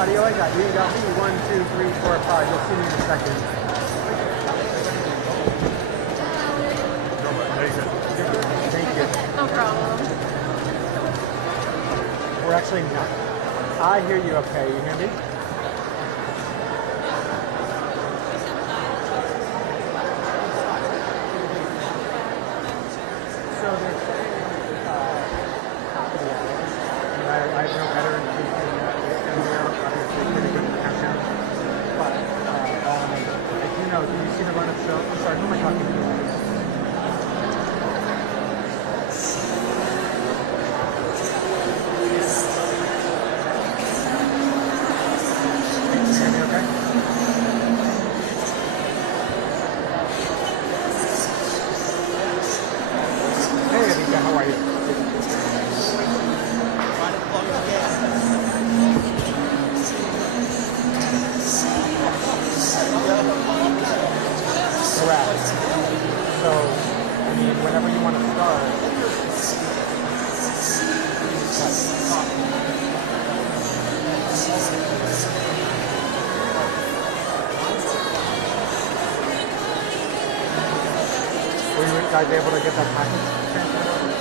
Audio, I got you. You got me. 1, 2, 3, 4, 5. You'll see me in a second. Thank you. No problem. We're actually not. I hear you okay. You hear me? So they're saying top of the hour. I know better in obviously pretty good countdown. But you know, do you see the run of show? I'm sorry, who am I talking to? Can you hear me okay? rest. So, I mean, whenever you want to start, were you guys able to get that package transferred over?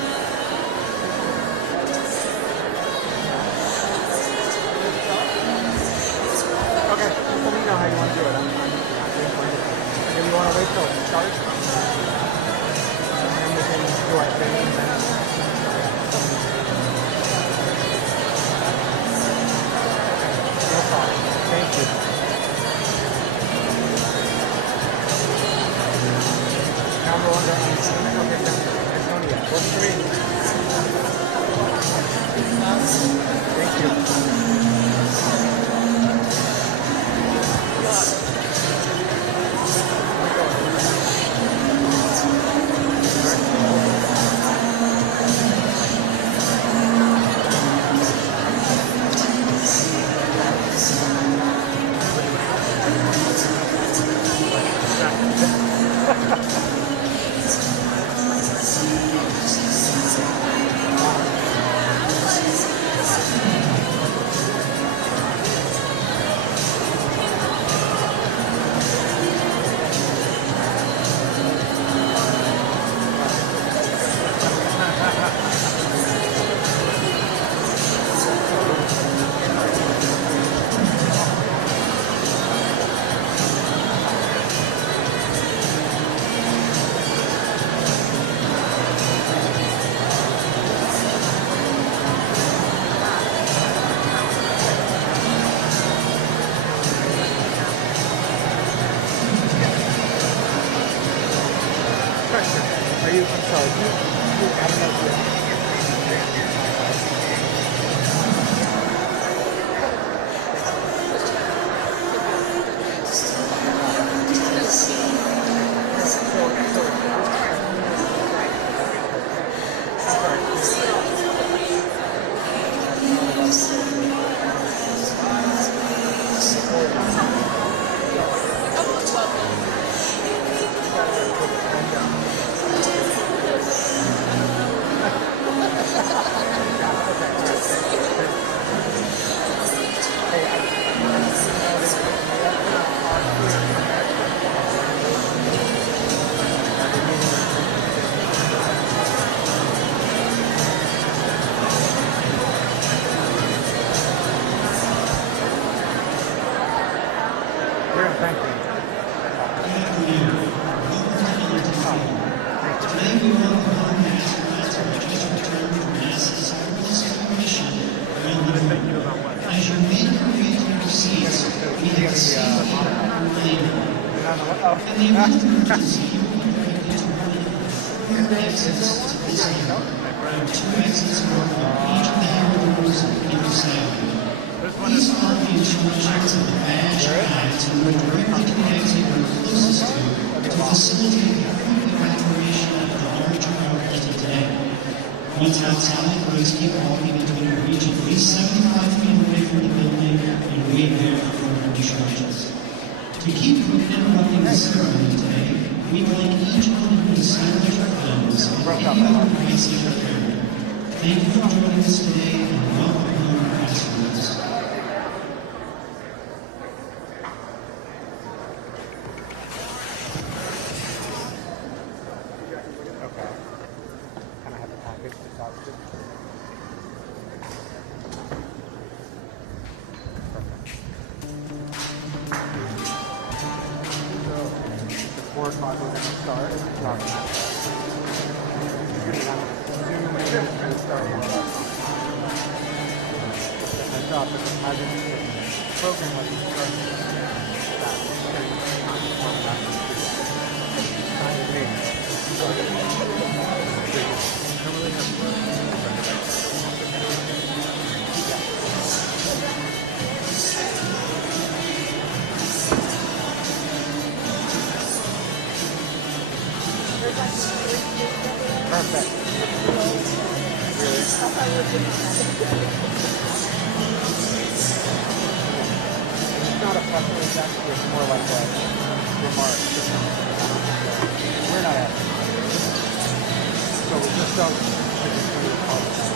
Okay, just let me know how you want to do it. I'm doing fine. And if you want to wait till it starts, and then we can do our thing, and then... No problem. Thank you. Now we're under Antonia. What's the reason? Thank you. Once outside, roads keep walking between a region at least 75 feet away from the building and wait there for further instructions. To keep from interrupting the ceremony today, we'd like each one who decided their films and anyone who might see prepared. Thank you for joining us today and welcome home, astronauts. It's not a preference, actually, it's more like a remark. So, I just wanted to call it that.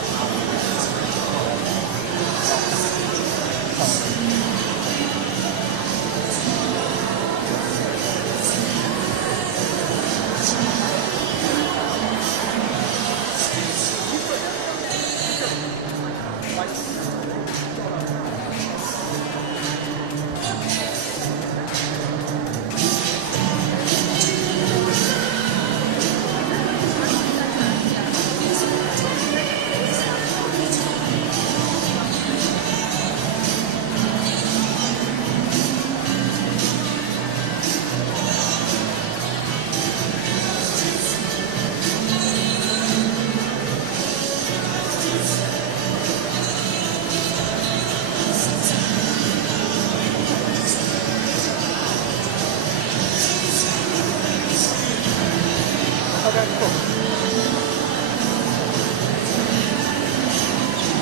Okay, cool.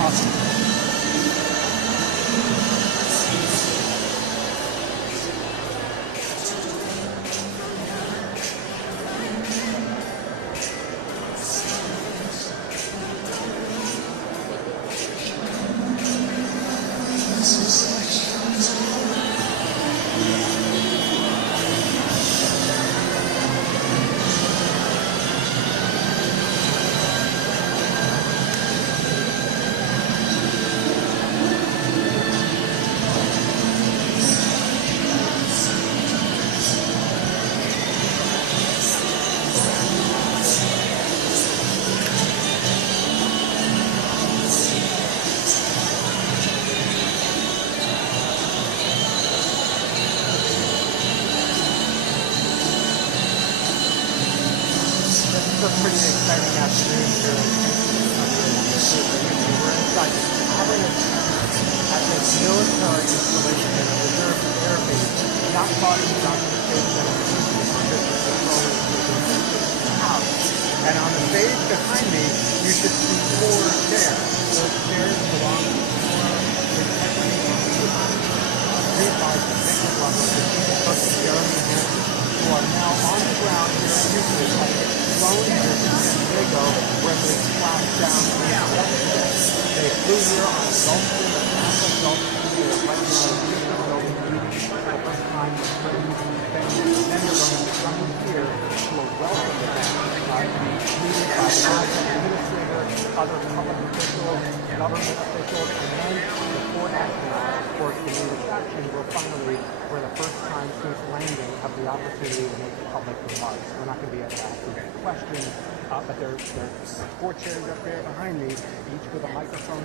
Awesome. It's a pretty exciting afternoon here. We're inside the cabinet at this military installation in a reserve air base, not far from the Space Center, and on the stage behind me, you should see 4 chairs. Those chairs belong to 4 realized the technical level of the person Jeremy and Hansen, who are now on the ground here in Houston, flown here to San Diego, where they splashed down yesterday. They flew here on a Gulfstream, a NASA Gulfstream. They're right now in Houston, they'll be meeting for the first time with friends and family. And then they're going to be coming here to a welcome event, meeting by the NASA administrator, other public officials, government officials, and then the 4 astronauts, of course, the new reception will finally, for the first time since landing, have the opportunity to make public remarks. We're not going to be able to ask them questions, but there's 4 chairs up there behind me, each with a microphone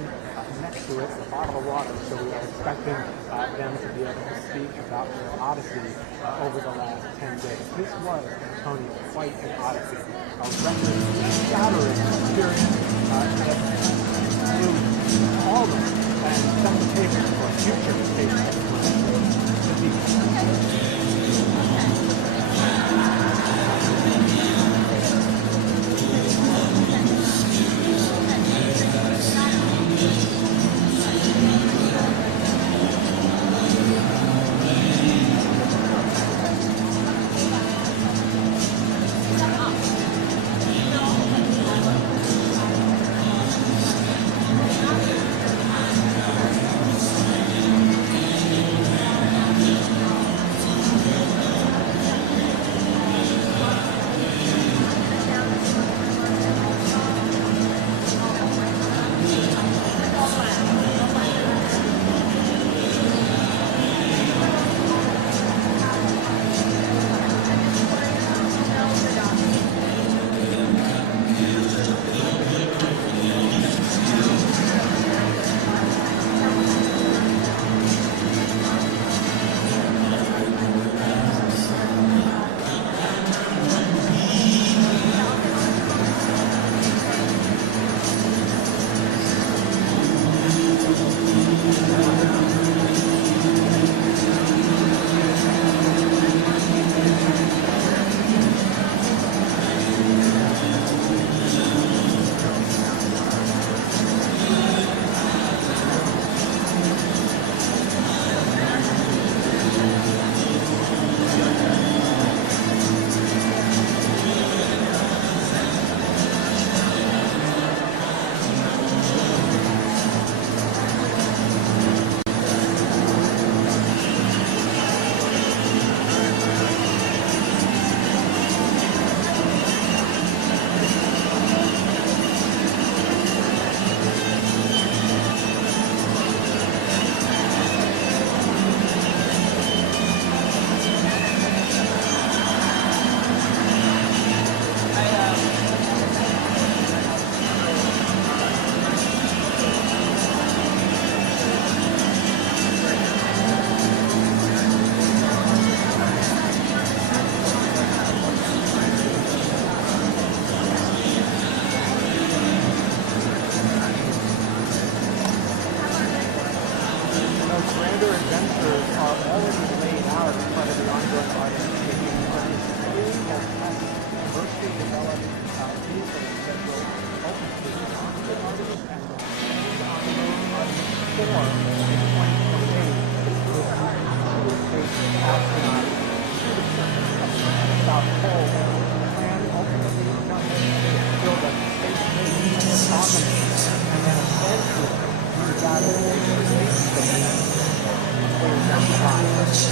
next to it and a bottle of water. So we are expecting them to be able to speak about their odyssey over the last 10 days. This was, Antonio, quite an odyssey, a record-shattering experience that flew all of us and set the table for future space exploration.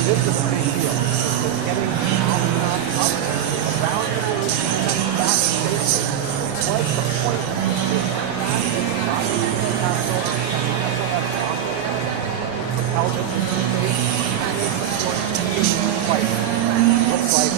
this is a big deal. It's getting astronauts up around the Earth and then back safely. Was the point of this massive rocket capsule and the SLS rocket propelled it into space, and it's of course continuing flight. Looks like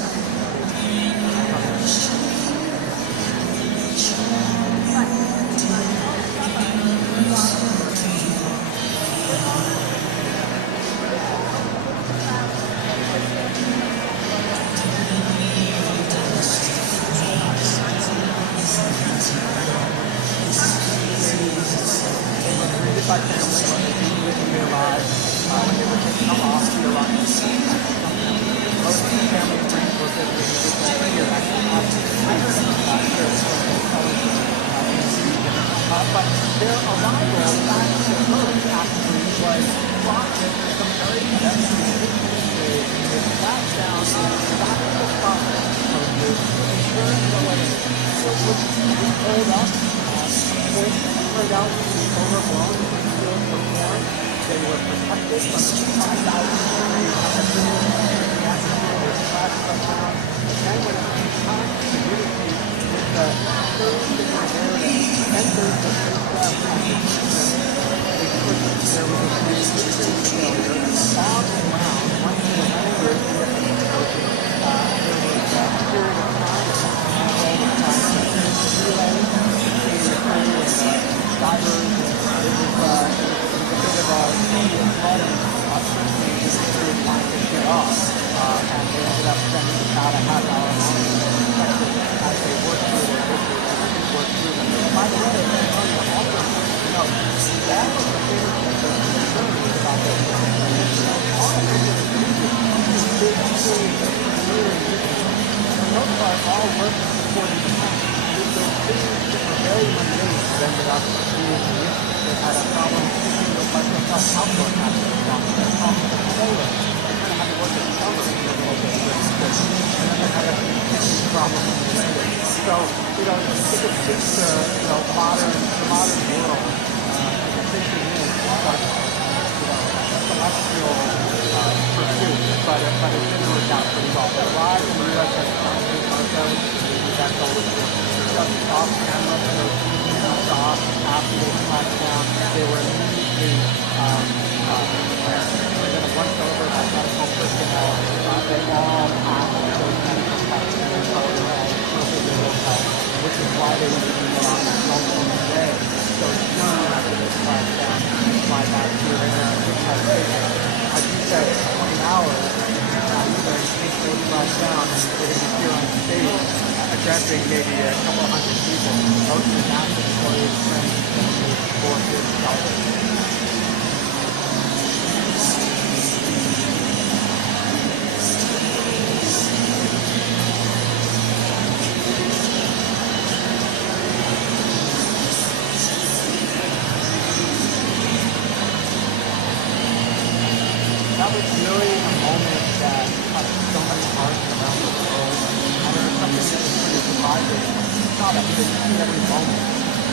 by family, but they didn't live their lives when they were taking them off to Iraq. Most of the family and friends were visiting with here. I heard about here but their arrival back to Earth actually was fraught with some very devastating issues. They sat down in the back of the process of the insurance related which we pulled up, turned out to be overblown. They were protected from the 5,000 degrees temperature in the atmosphere. They crashed right down. And then when it came time to communicate with the crews that were there to enter the spacecraft competition, there was a communication failure. And on the ground, once they landed with the explosion, there was a period of time and all the time that the relay between the crew and the divers. It was a bit of a Indian flooding certainly this period wanted to get off, and they ended up spending about a half hour longer than expected as they worked through their issues and worked through them. By the way, also, that was the favorite thing that was concerned was about this. All of this is big series of really for the most part, all worked according to plan. Those things that were very mundane ended up being the issue. They had a problem thinking with Microsoft Outlook after the problem. They had a problem with solar. They kind of had to work with summer in a little bit. And then they had a continuing problem when they landed. So, if it fits the modern world, the thinking is like, celestial pursuit, but it didn't work out pretty well. They arrived in the U.S. as cargo. That's always just off camera, so saw after they crashed down, they were immediately once over by medical personnel. They all passed those medical tests and perfectly well, which is why they were able to get on that phone today. So soon after they crashed down, they fly back to as you said, 20 hours. Even if they flash down, they're going to be here on stage addressing maybe a couple hundred people. Most of the NASA employees trained for this salvation. That was really a moment that touched so many hearts around the world. And it was something that was pretty surprising. It's not that they didn't see every moment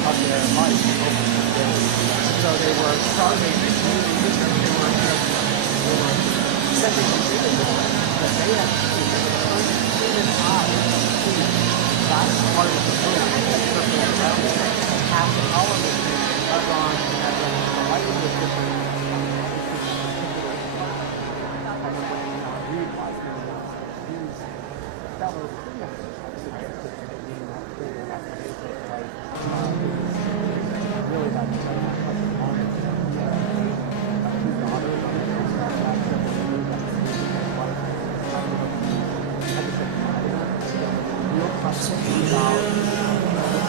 of their life over the days. So they were starting to community research. They were sending images that they had seen. It was the first human eye to see that part of the moon that circled around it. Half the power mission was on the light was different. Reid Wiseman was his fellow crewmember suggested that it being that crew that has to be so right. Really that moment. Two daughters on the own last several years after losing his wife. I just said, real question about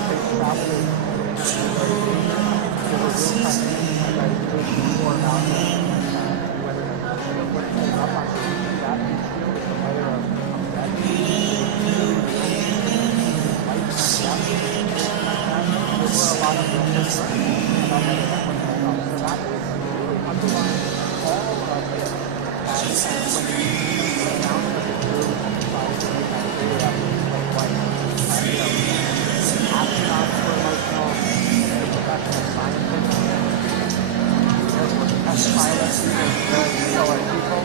space travel is very dangerous. There were real questions as I was reading more about whether what came up on that field is a layer of that there were a lot of real concerns about whether that would hold up. So that was really underlying all of it. And when you sit down with the crew and decided to make that video that was like astronauts were emotional, the professional scientists, there were test pilots, there were people.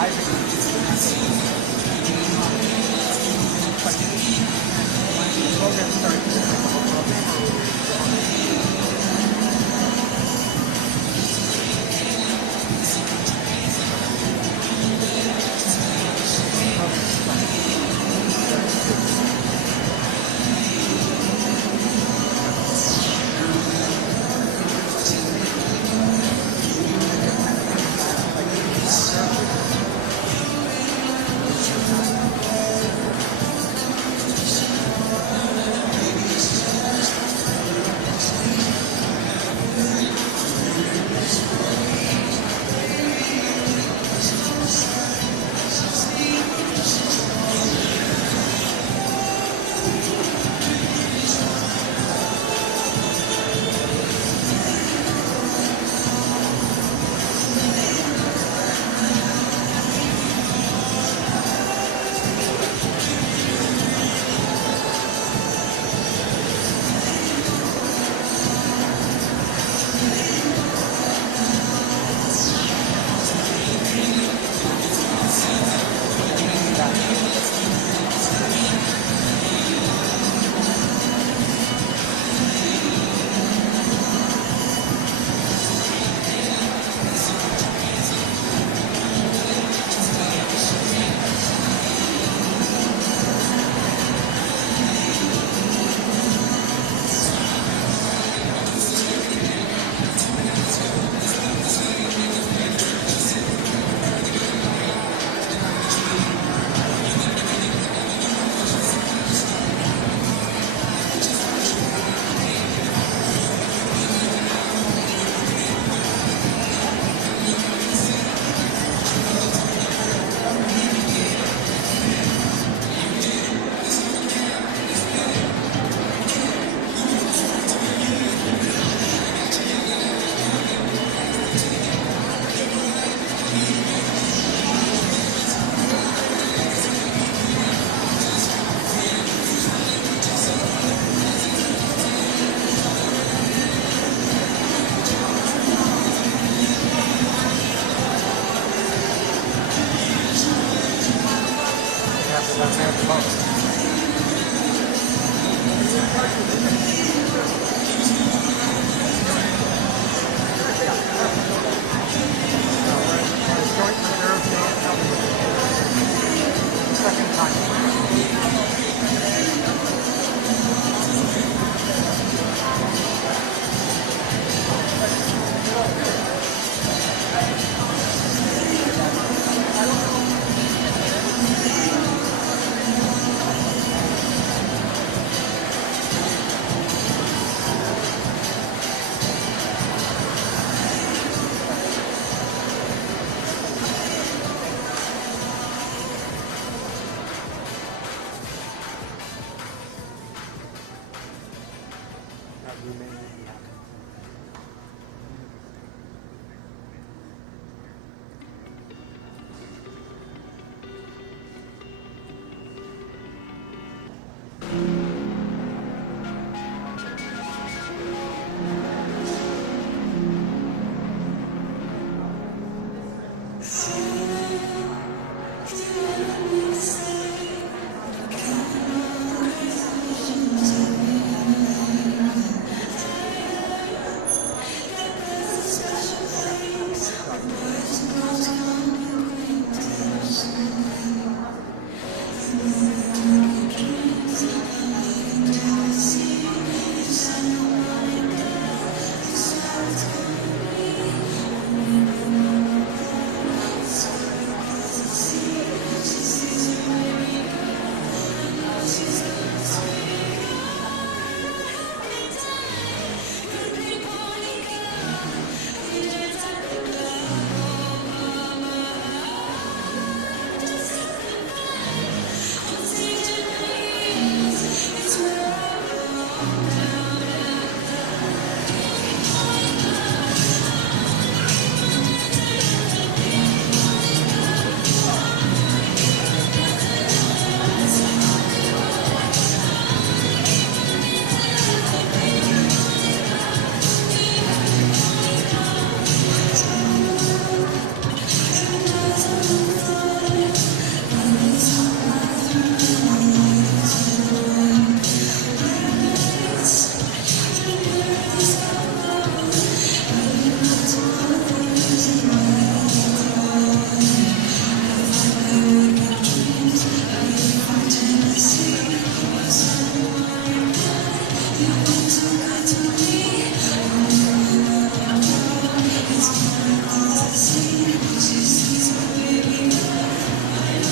I think the program starts.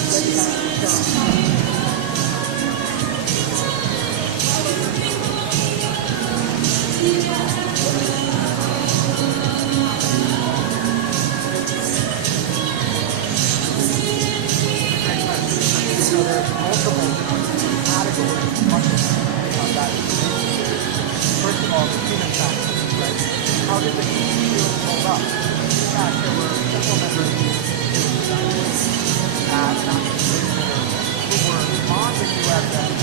First of all, the human factor, right? How did the human field hold up? In fact, there were several members of the who were on the USS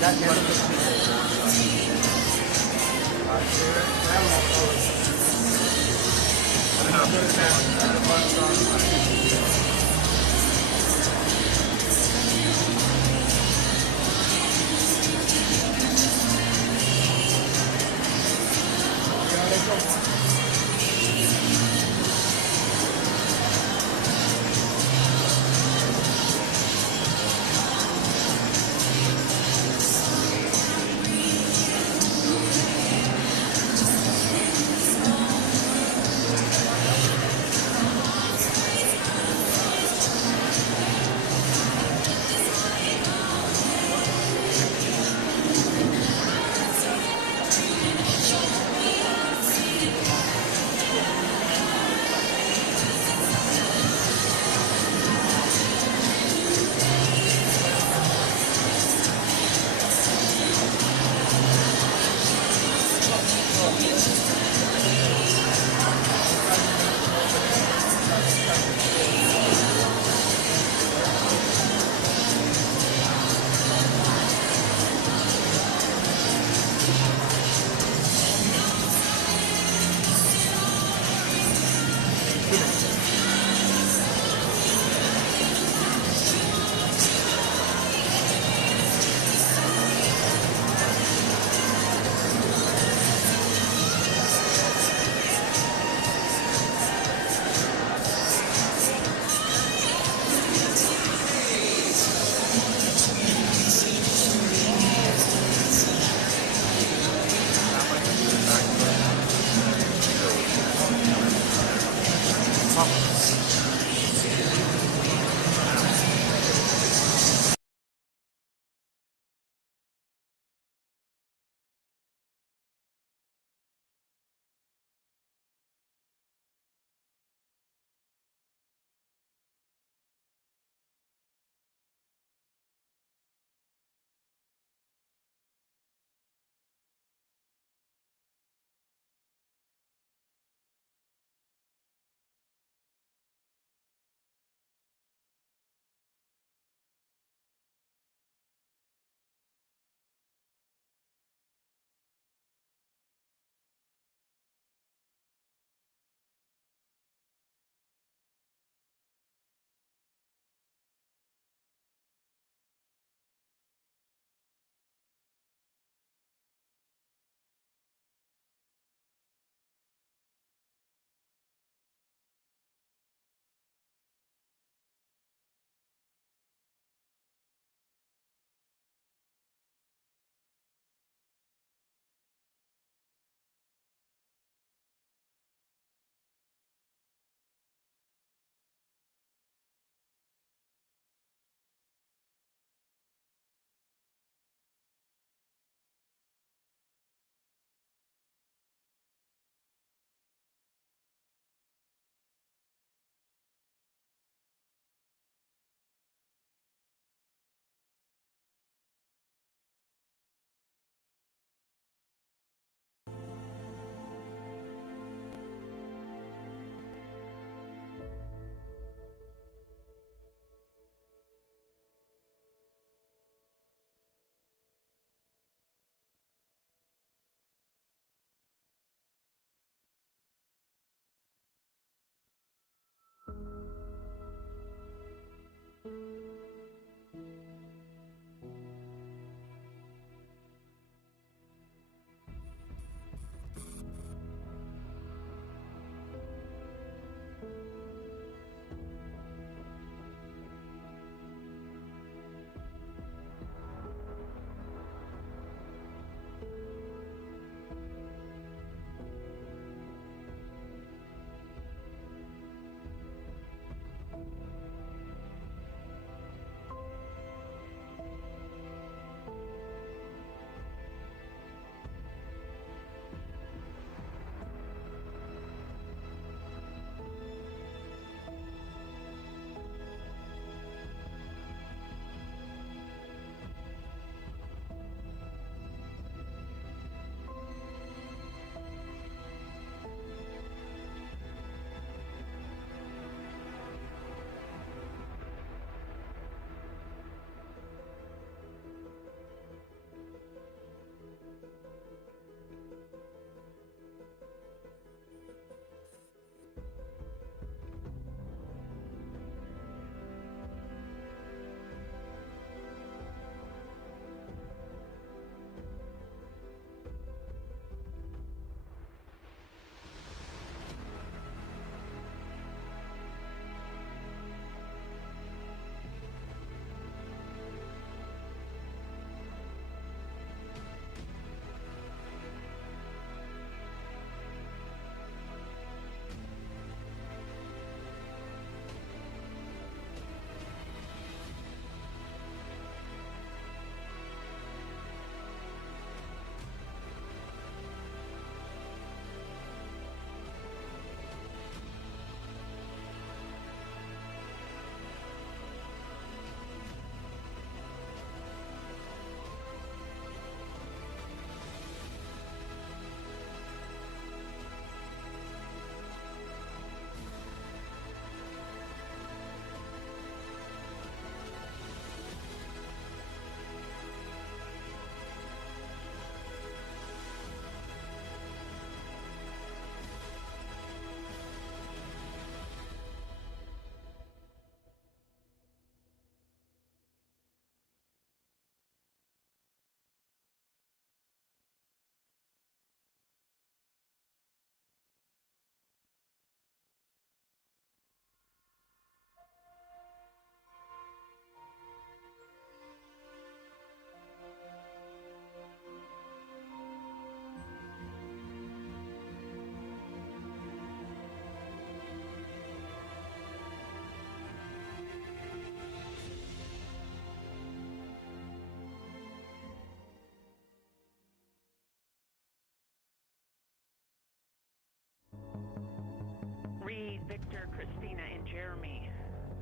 That never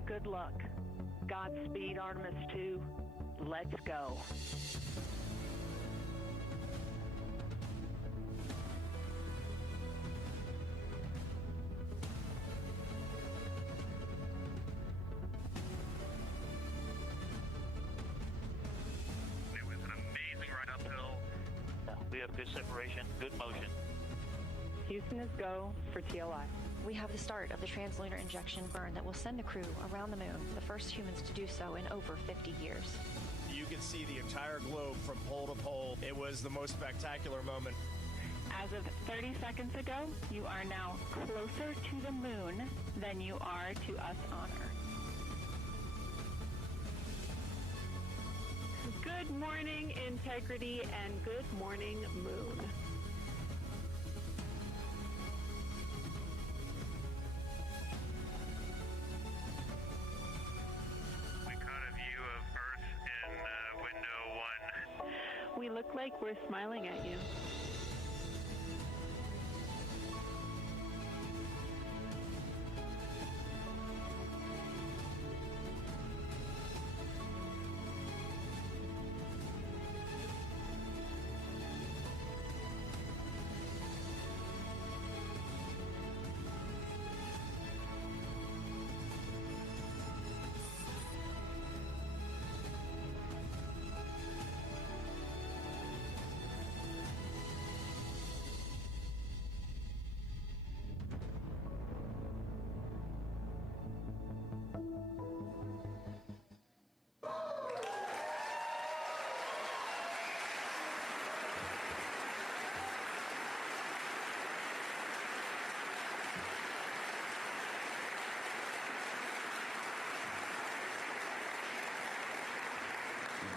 Good luck. Godspeed, Artemis 2. Let's go. It was an amazing ride uphill. We have good separation, good motion. Houston is go for TLI. We have the start of the translunar injection burn that will send the crew around the moon, the first humans to do so in over 50 years. You could see the entire globe from pole to pole. It was the most spectacular moment. As of 30 seconds ago, you are now closer to the moon than you are to us on Earth. Good morning, integrity, and good morning, moon. We caught a view of Earth in window 1. We look like we're smiling at you.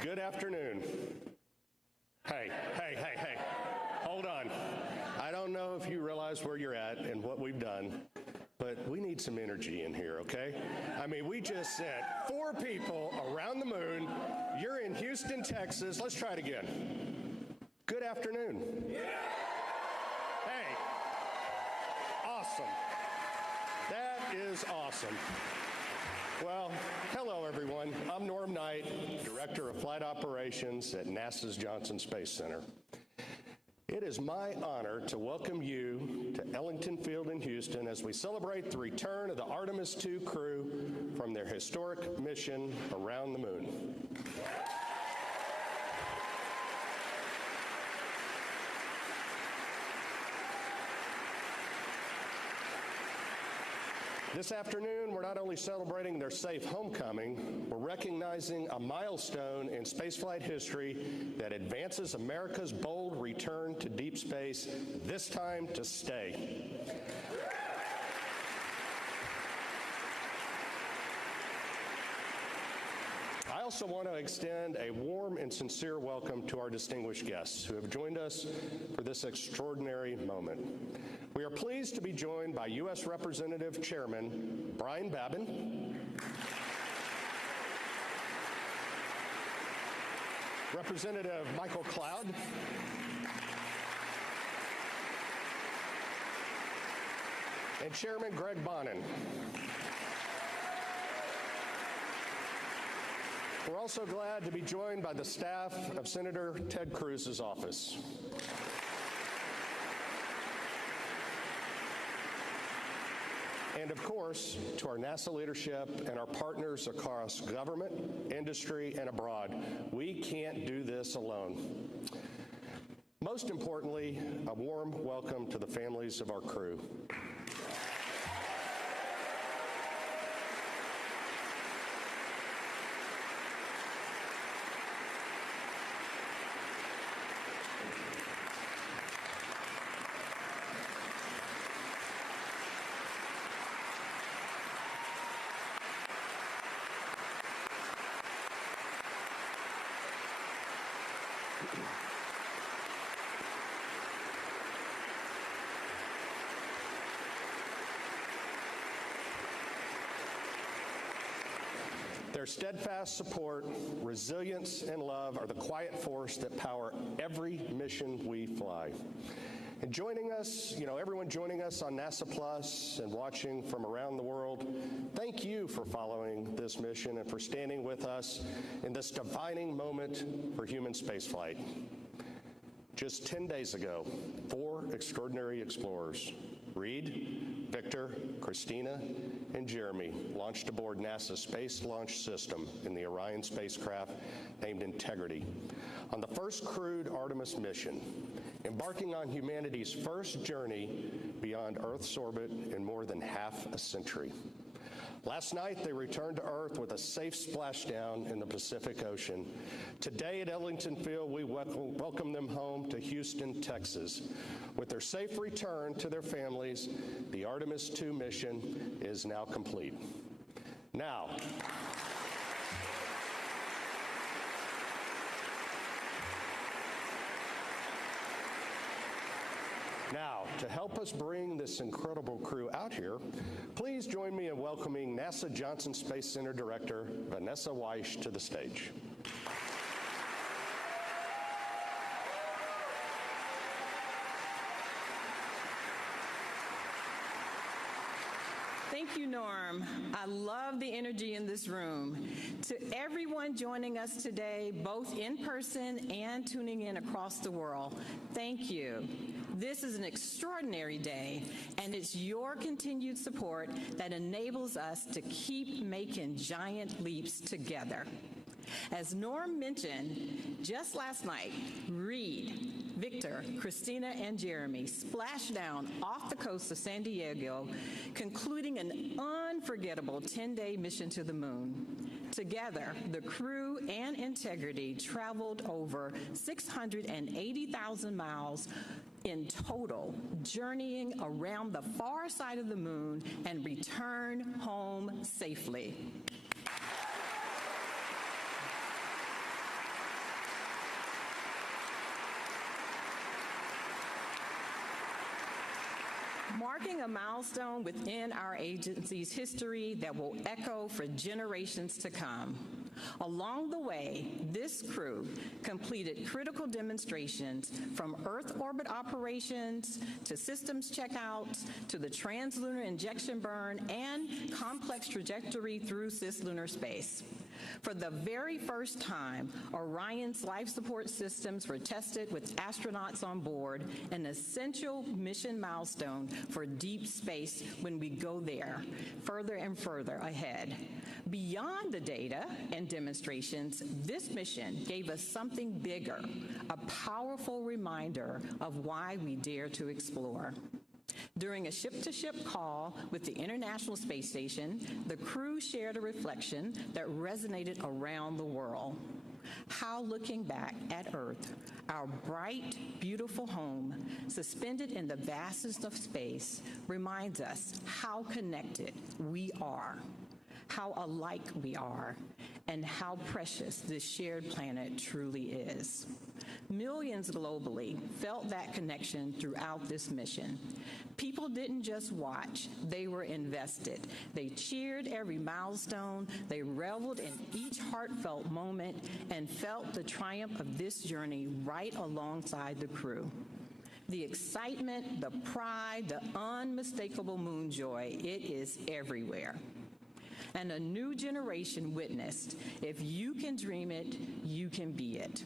Good afternoon. Hey. Hold on. I don't know if you realize where you're at and what we've done, but we need some energy in here, okay? I mean, we just sent 4 people around the moon. You're in Houston, Texas. Let's try it again. Good afternoon. Hey. Awesome. That is awesome. Well, hello everyone. I'm Norm Knight, Director of Flight Operations at NASA's Johnson Space Center. It is my honor to welcome you to Ellington Field in Houston as we celebrate the return of the Artemis-2 crew from their historic mission around the moon. This afternoon, we're not only celebrating their safe homecoming, we're recognizing a milestone in spaceflight history that advances America's bold return to deep space, this time to stay. I also want to extend a warm and sincere welcome to our distinguished guests who have joined us for this extraordinary moment. We are pleased to be joined by U.S. Representative Chairman Brian Babin, Representative Michael Cloud, and Chairman Greg Bonin. We're also glad to be joined by the staff of Senator Ted Cruz's office. And of course, to our NASA leadership and our partners across government, industry, and abroad, we can't do this alone. Most importantly, a warm welcome to the families of our crew. Their steadfast support, resilience, and love are the quiet force that power every mission we fly. And joining us, everyone joining us on NASA Plus and watching from around the world, thank you for following this mission and for standing with us in this defining moment for human spaceflight. Just 10 days ago, 4 extraordinary explorers, Reid, Victor, Christina, and Jeremy, launched aboard NASA's Space Launch System in the Orion spacecraft named Integrity on the first crewed Artemis mission, embarking on humanity's first journey beyond Earth's orbit in more than half a century. Last night, they returned to Earth with a safe splashdown in the Pacific Ocean. Today at Ellington Field, we welcome them home to Houston, Texas. With their safe return to their families, the Artemis 2 mission is now complete. Now, to help us bring this incredible crew out here, please join me in welcoming NASA Johnson Space Center Director Vanessa Weish to the stage. Thank you, Norm. I love the energy in this room. To everyone joining us today, both in person and tuning in across the world, thank you. This is an extraordinary day, and it's your continued support that enables us to keep making giant leaps together. As Norm mentioned, just last night, Reid, Victor, Christina, and Jeremy splashed down off the coast of San Diego, concluding an unforgettable 10-day mission to the moon. Together, the crew and Integrity traveled over 680,000 miles in total, journeying around the far side of the moon and return home safely. Marking a milestone within our agency's history that will echo for generations to come. Along the way, this crew completed critical demonstrations from Earth orbit operations to systems checkouts to the translunar injection burn and complex trajectory through cislunar space. For the very first time, Orion's life support systems were tested with astronauts on board, an essential mission milestone for deep space when we go there, further and further ahead. Beyond the data and demonstrations, this mission gave us something bigger, a powerful reminder of why we dare to explore. During a ship-to-ship call with the International Space Station, the crew shared a reflection that resonated around the world. How looking back at Earth, our bright, beautiful home, suspended in the vastness of space, reminds us how connected we are, how alike we are, and how precious this shared planet truly is. Millions globally felt that connection throughout this mission. People didn't just watch, they were invested. They cheered every milestone, they reveled in each heartfelt moment, and felt the triumph of this journey right alongside the crew. The excitement, the pride, the unmistakable moon joy, it is everywhere. And a new generation witnessed, if you can dream it, you can be it.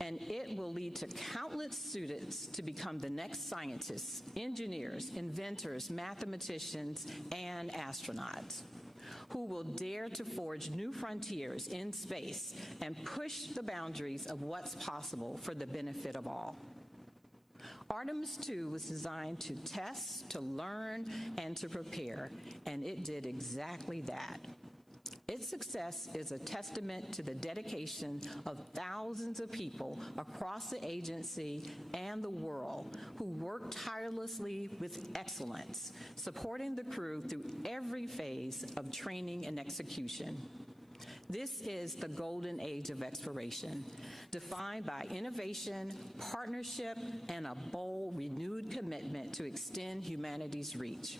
And it will lead to countless students to become the next scientists, engineers, inventors, mathematicians, and astronauts who will dare to forge new frontiers in space and push the boundaries of what's possible for the benefit of all. Artemis 2 was designed to test, to learn, and to prepare, and it did exactly that. Its success is a testament to the dedication of thousands of people across the agency and the world who work tirelessly with excellence, supporting the crew through every phase of training and execution. This is the golden age of exploration, defined by innovation, partnership, and a bold, renewed commitment to extend humanity's reach.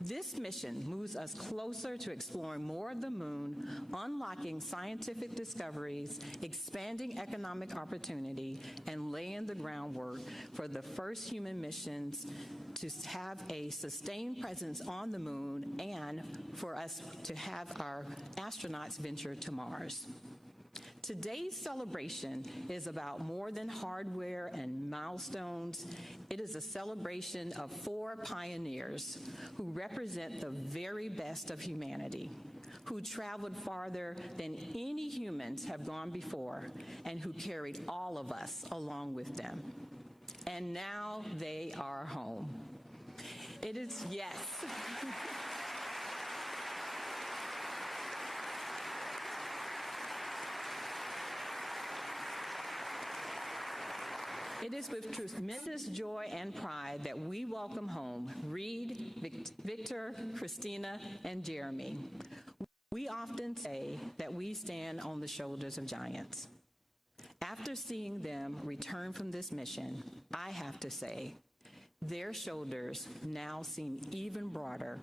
This mission moves us closer to exploring more of the moon, unlocking scientific discoveries, expanding economic opportunity, and laying the groundwork for the first human missions to have a sustained presence on the moon and for us to have our astronauts venture to Mars. Today's celebration is about more than hardware and milestones. It is a celebration of 4 pioneers who represent the very best of humanity, who traveled farther than any humans have gone before, and who carried all of us along with them. And now they are home. It is, yes. It is with tremendous joy and pride that we welcome home Reid, Victor, Christina, and Jeremy. We often say that we stand on the shoulders of giants. After seeing them return from this mission, I have to say, their shoulders now seem even broader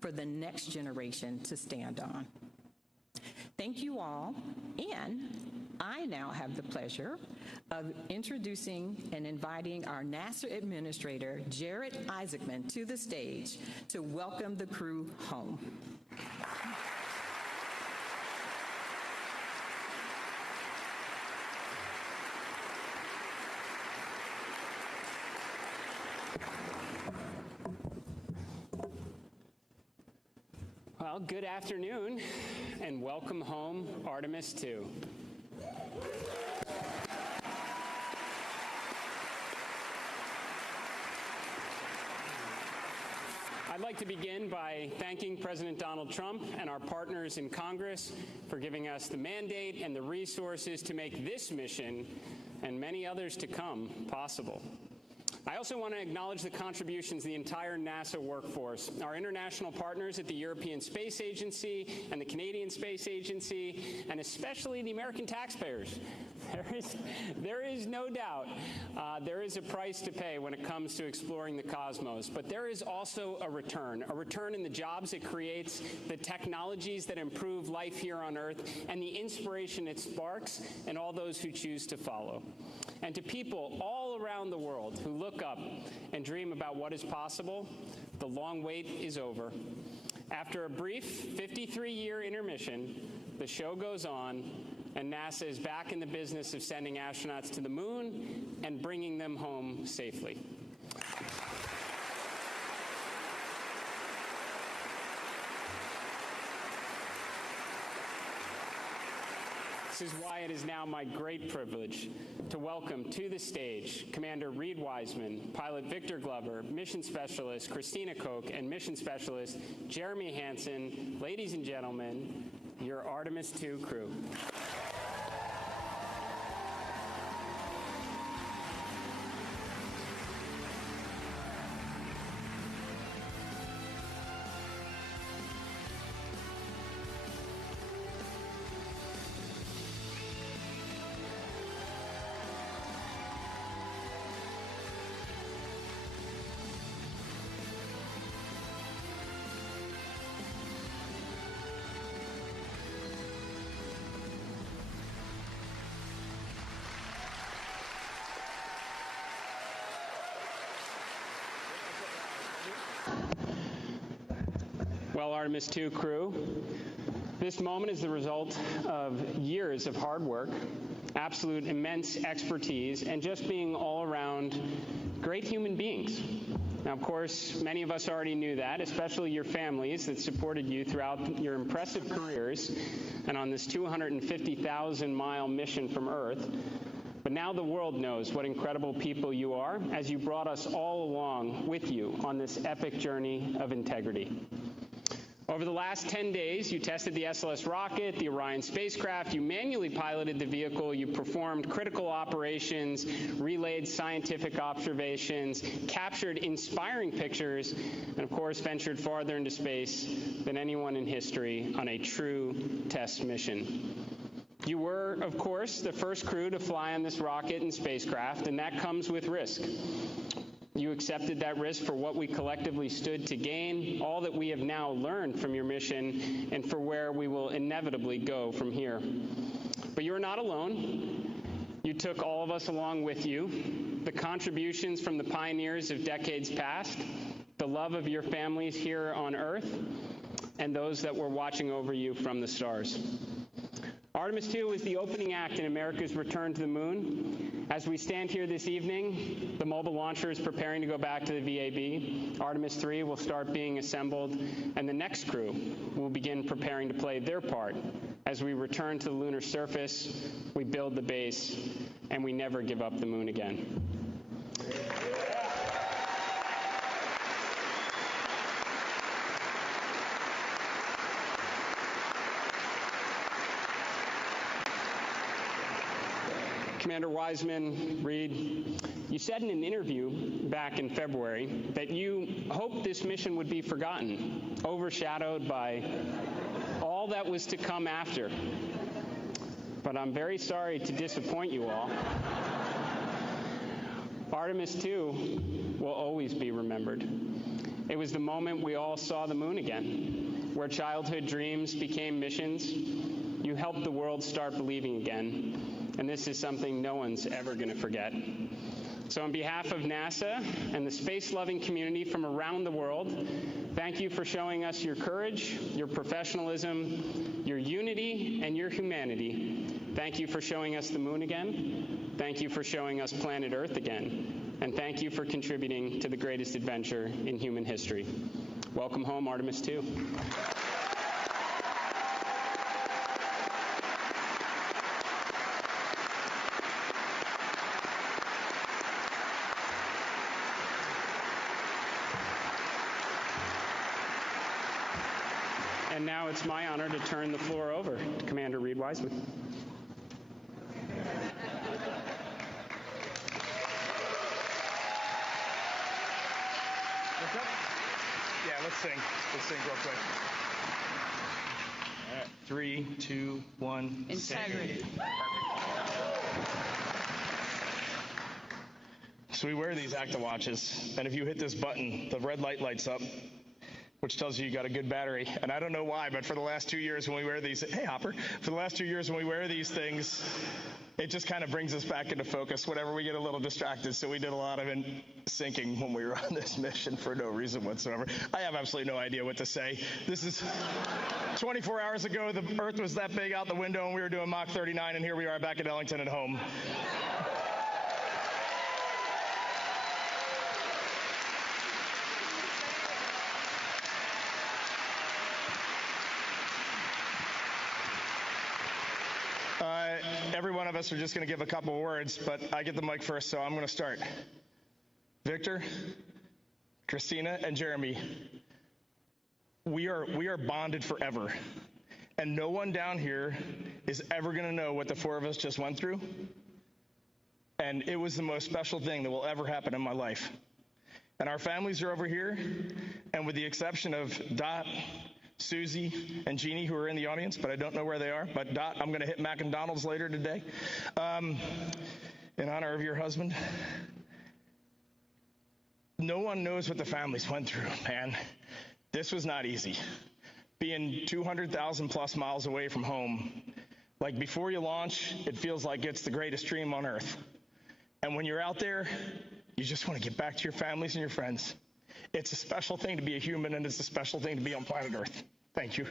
for the next generation to stand on. Thank you all, and I now have the pleasure of introducing and inviting our NASA Administrator, Reid Wiseman, to the stage to welcome the crew home. Well, good afternoon, and welcome home, Artemis 2. I'd like to begin by thanking President Donald Trump and our partners in Congress for giving us the mandate and the resources to make this mission, and many others to come, possible. I also want to acknowledge the contributions of the entire NASA workforce, our international partners at the European Space Agency and the Canadian Space Agency, and especially the American taxpayers. There is no doubt there is a price to pay when it comes to exploring the cosmos, but there is also a return in the jobs it creates, the technologies that improve life here on Earth, and the inspiration it sparks in all those who choose to follow. And to people all around the world who look up and dream about what is possible, the long wait is over. After a brief 53-year intermission, the show goes on, and NASA is back in the business of sending astronauts to the moon and bringing them home safely. This is why it is now my great privilege to welcome to the stage Commander Reid Wiseman, Pilot Victor Glover, Mission Specialist Christina Koch, and Mission Specialist Jeremy Hansen. Ladies and gentlemen, your Artemis 2 crew. Well, Artemis 2 crew, this moment is the result of years of hard work, absolute immense expertise, and just being all around great human beings. Now, of course, many of us already knew that, especially your families that supported you throughout your impressive careers and on this 250,000-mile mission from Earth. But now the world knows what incredible people you are as you brought us all along with you on this epic journey of integrity. Over the last 10 days, you tested the SLS rocket, the Orion spacecraft, you manually piloted the vehicle, you performed critical operations, relayed scientific observations, captured inspiring pictures, and of course ventured farther into space than anyone in history on a true test mission. You were, of course, the first crew to fly on this rocket and spacecraft, and that comes with risk. You accepted that risk for what we collectively stood to gain, all that we have now learned from your mission, and for where we will inevitably go from here. But you're not alone. You took all of us along with you. The contributions from the pioneers of decades past, the love of your families here on Earth, and those that were watching over you from the stars. Artemis 2 was the opening act in America's return to the moon. As we stand here this evening, the mobile launcher is preparing to go back to the VAB. Artemis 3 will start being assembled, and the next crew will begin preparing to play their part. As we return to the lunar surface, we build the base, and we never give up the moon again. Commander Wiseman, Reid, you said in an interview back in February that you hoped this mission would be forgotten, overshadowed by all that was to come after. But I'm very sorry to disappoint you all. Artemis 2 will always be remembered. It was the moment we all saw the moon again, where childhood dreams became missions. You helped the world start believing again. And this is something no one's ever going to forget. So on behalf of NASA and the space-loving community from around the world, thank you for showing us your courage, your professionalism, your unity, and your humanity. Thank you for showing us the moon again. Thank you for showing us planet Earth again. And thank you for contributing to the greatest adventure in human history. Welcome home, Artemis 2. And now it's my honor to turn the floor over to Commander Reid Wiseman. What's up? Yeah, let's sing. Let's sing real quick. All right, 3, 2, 1. Integrity. So we wear these Acta watches, and if you hit this button, the red light lights up, which tells you got a good battery. And I don't know why, but for the last 2 years when we wear these, hey Hopper, for the last 2 years when we wear these things, it just kind of brings us back into focus whenever we get a little distracted. So we did a lot of syncing when we were on this mission for no reason whatsoever. I have absolutely no idea what to say. This is 24 hours ago, the Earth was that big out the window and we were doing Mach 39, and here we are back at Ellington at home. Every one of us are just going to give a couple words, but I get the mic first, so I'm going to start. Victor, Christina, and Jeremy, we are bonded forever, and no one down here is ever going to know what the four of us just went through, and it was the most special thing that will ever happen in my life. And our families are over here, and with the exception of Dot, Susie, and Jeannie, who are in the audience, but I don't know where they are. But Dot, I'm going to hit Mac and Donald's later today in honor of your husband. No one knows what the families went through, man. This was not easy. Being 200,000 plus miles away from home, like before you launch, it feels like it's the greatest dream on Earth. And when you're out there, you just want to get back to your families and your friends. It's a special thing to be a human, and it's a special thing to be on planet Earth. Thank you.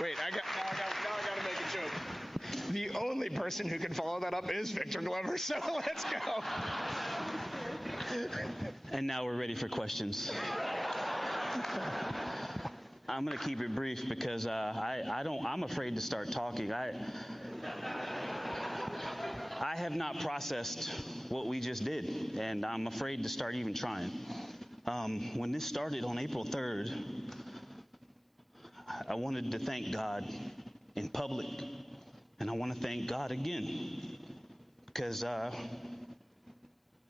Wait, now I got to make a joke. The only person who can follow that up is Victor Glover, so let's go. And now we're ready for questions. I'm going to keep it brief because I'm afraid to start talking. I have not processed what we just did, and I'm afraid to start even trying. When this started on April 3rd, I wanted to thank God in public And I want to thank God again, because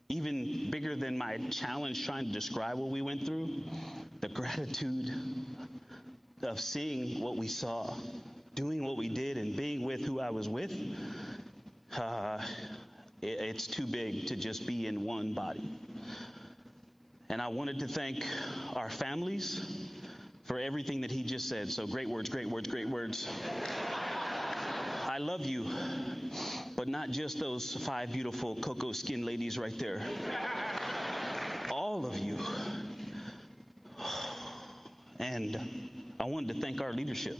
even bigger than my challenge trying to describe what we went through, the gratitude of seeing what we saw, doing what we did, and being with who I was with, it's too big to just be in one body. And I wanted to thank our families for everything that he just said. So great words, great words, great words. I love you, but not just those 5 beautiful cocoa skin ladies right there. All of you. And I wanted to thank our leadership.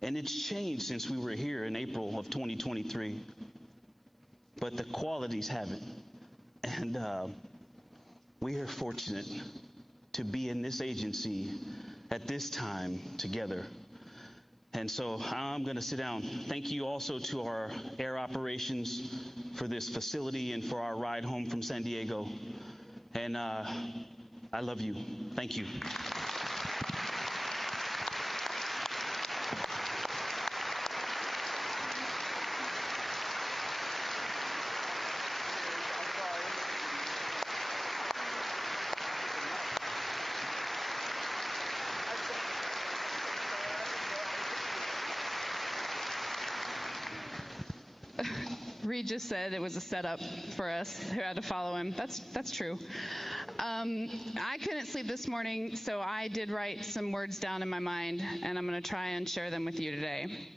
And it's changed since we were here in April of 2023. But the qualities haven't. And we are fortunate to be in this agency at this time together. And so I'm going to sit down. Thank you also to our air operations for this facility and for our ride home from San Diego. And I love you. Thank you. Reid just said it was a setup for us who had to follow him. That's true. I couldn't sleep this morning, so I did write some words down in my mind, and I'm going to try and share them with you today.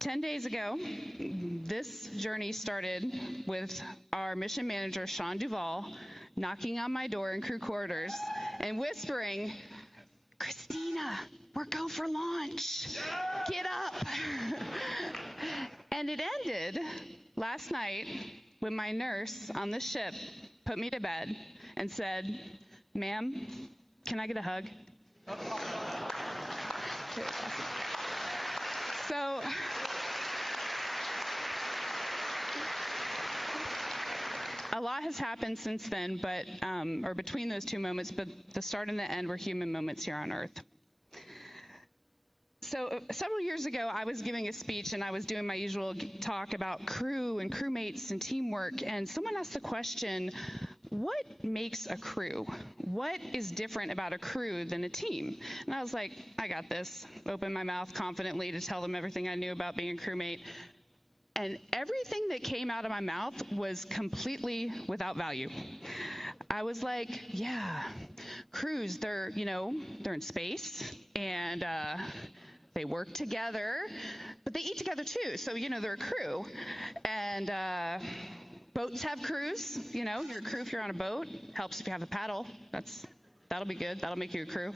10 days ago, this journey started with our mission manager, Sean Duvall, knocking on my door in crew quarters and whispering, "Christina, we're go for launch. Get up." And it ended last night when my nurse on the ship put me to bed and said, "Ma'am, can I get a hug?" So a lot has happened since then, but or between those two moments, but the start and the end were human moments here on Earth. So several years ago, I was giving a speech, and I was doing my usual talk about crew and crewmates and teamwork, and someone asked the question, what makes a crew? What is different about a crew than a team? And I was like, I got this. Opened my mouth confidently to tell them everything I knew about being a crewmate. And everything that came out of my mouth was completely without value. I was like, yeah, crews, they're in space, and they work together, but they eat together too. So, they're a crew. And boats have crews. You're a crew if you're on a boat. Helps if you have a paddle. That'll be good. That'll make you a crew.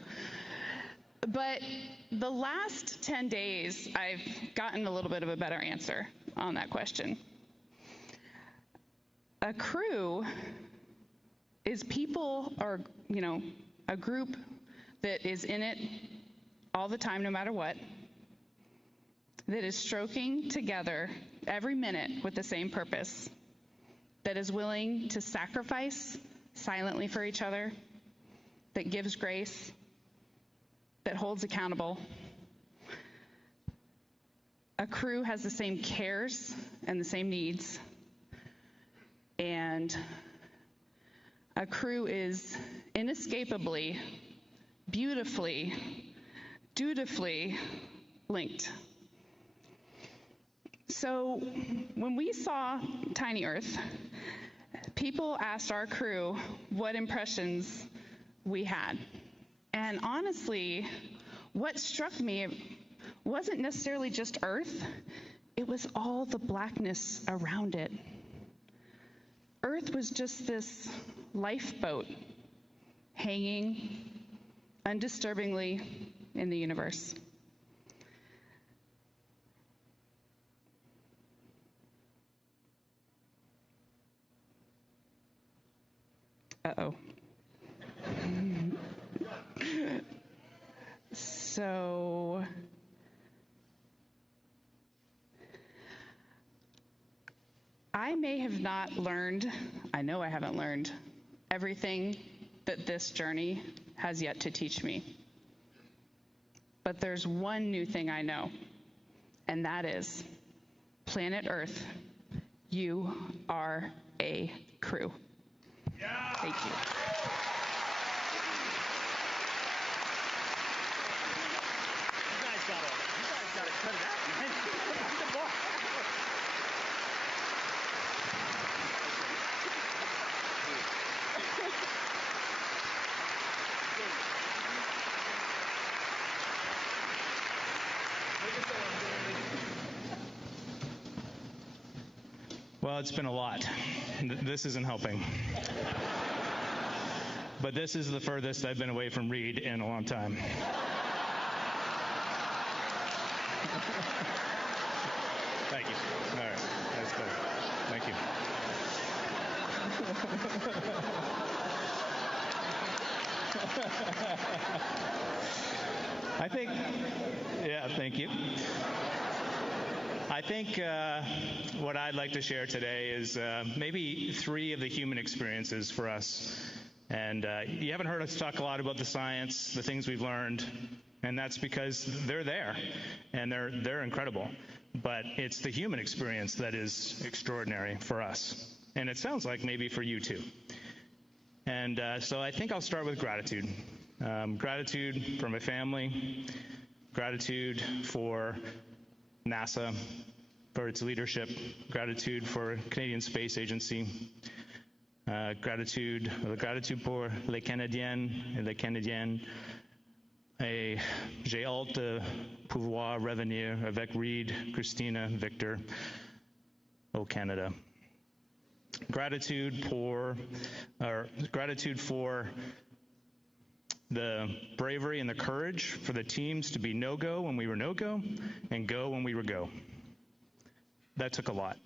But the last 10 days, I've gotten a little bit of a better answer on that question. A crew is people or, a group that is in it all the time, no matter what, that is stroking together every minute with the same purpose, that is willing to sacrifice silently for each other, that gives grace, that holds accountable. A crew has the same cares and the same needs, and a crew is inescapably, beautifully, dutifully linked. So when we saw Tiny Earth, people asked our crew what impressions we had. And honestly, what struck me wasn't necessarily just Earth, it was all the blackness around it. Earth was just this lifeboat hanging undisturbingly in the universe. Uh-oh. So I may have not learned, I know I haven't learned, everything that this journey has yet to teach me. But there's one new thing I know, and that is planet Earth. You are a crew. Yeah. Thank you. You guys gotta cut it out, man. Good luck. Well, it's been a lot. This isn't helping. But this is the furthest I've been away from Reid in a long time. Thank you. All right. That's good. Thank you. Thank you. I think what I'd like to share today is maybe 3 of the human experiences for us. And you haven't heard us talk a lot about the science, the things we've learned, and that's because they're there, and they're incredible. But it's the human experience that is extraordinary for us. And it sounds like maybe for you too. And so I think I'll start with gratitude. Gratitude for my family, gratitude for NASA, for its leadership, gratitude for Canadian Space Agency, gratitude pour les Canadiennes et les Canadiens, et j'ai hâte de pouvoir revenir avec Reid, Christina, Victor au Canada. Gratitude for the bravery and the courage for the teams to be no-go when we were no-go and go when we were go. That took a lot.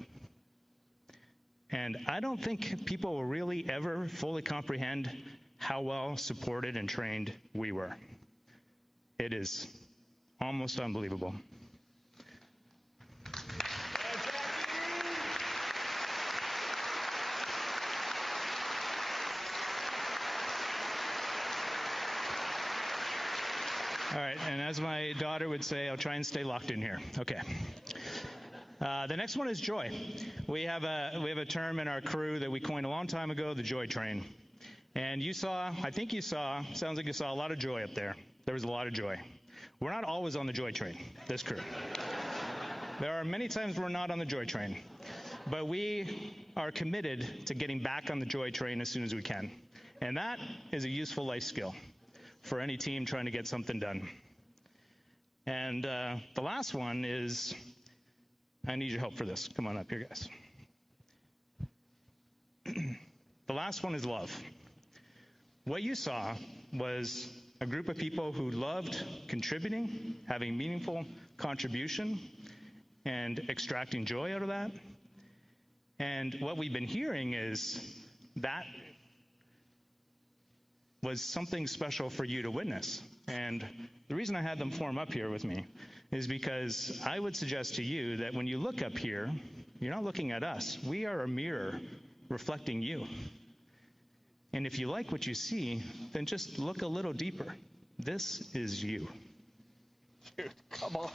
And I don't think people will really ever fully comprehend how well supported and trained we were. It is almost unbelievable. All right, and as my daughter would say, I'll try and stay locked in here. Okay. The next one is joy. We have a term in our crew that we coined a long time ago, the joy train. And sounds like you saw a lot of joy up there. There was a lot of joy. We're not always on the joy train, this crew. There are many times we're not on the joy train. But we are committed to getting back on the joy train as soon as we can. And that is a useful life skill for any team trying to get something done. And the last one is, I need your help for this. Come on up here, guys. The last one is love. What you saw was a group of people who loved contributing, having meaningful contribution, and extracting joy out of that. And what we've been hearing is that was something special for you to witness. And the reason I had them form up here with me is because I would suggest to you that when you look up here, you're not looking at us. We are a mirror reflecting you. And if you like what you see, then just look a little deeper. This is you. Dude, come on.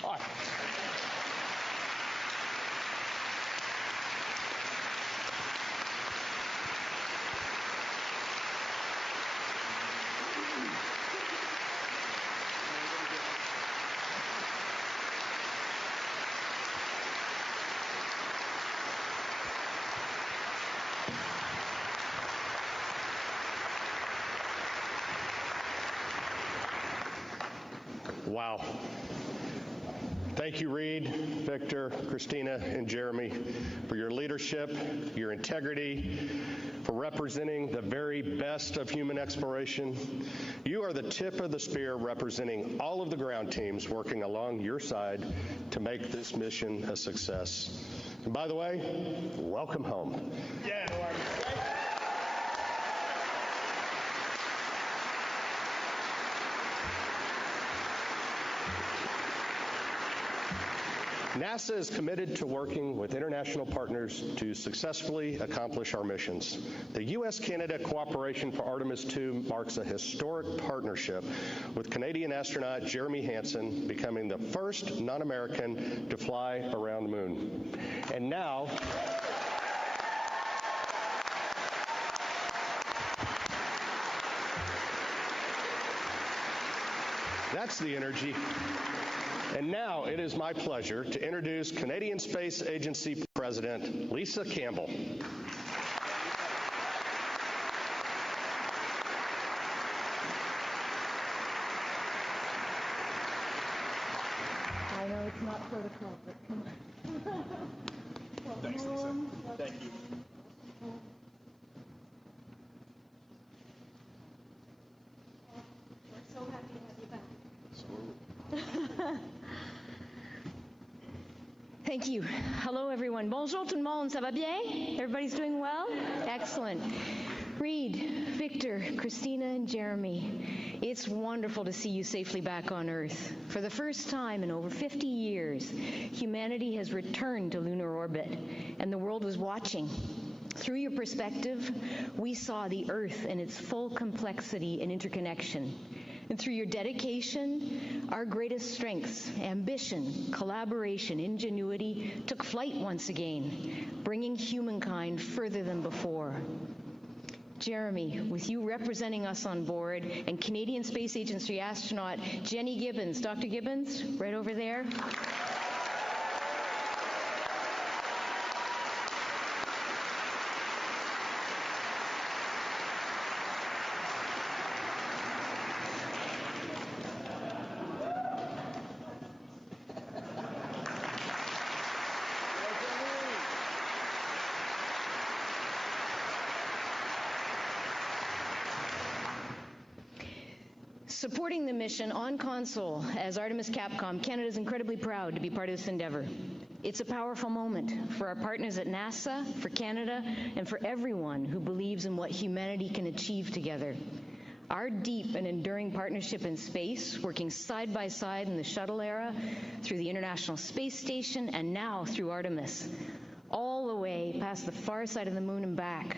Wow. Thank you, Reid, Victor, Christina, and Jeremy, for your leadership, your integrity, for representing the very best of human exploration. You are the tip of the spear representing all of the ground teams working along your side to make this mission a success. And by the way, welcome home. Yeah. NASA is committed to working with international partners to successfully accomplish our missions. The U.S.-Canada cooperation for Artemis II marks a historic partnership with Canadian astronaut Jeremy Hansen becoming the first non-American to fly around the moon. And now, that's the energy. And now it is my pleasure to introduce Canadian Space Agency President Lisa Campbell. I know it's not protocol, but come on. Thanks, Lisa. Thank you. We're so happy to have you back. Thank you. Hello, everyone. Bonjour tout le monde. Ça va bien? Everybody's doing well? Excellent. Reid, Victor, Christina, and Jeremy, it's wonderful to see you safely back on Earth. For the first time in over 50 years, humanity has returned to lunar orbit, and the world was watching. Through your perspective, we saw the Earth in its full complexity and interconnection. And through your dedication, our greatest strengths, ambition, collaboration, ingenuity, took flight once again, bringing humankind further than before. Jeremy, with you representing us on board, and Canadian Space Agency astronaut Jenny Gibbons. Dr. Gibbons, right over there. Supporting the mission on console as Artemis Capcom, Canada is incredibly proud to be part of this endeavor. It's a powerful moment for our partners at NASA, for Canada, and for everyone who believes in what humanity can achieve together. Our deep and enduring partnership in space, working side by side in the shuttle era, through the International Space Station, and now through Artemis, all the way past the far side of the moon and back.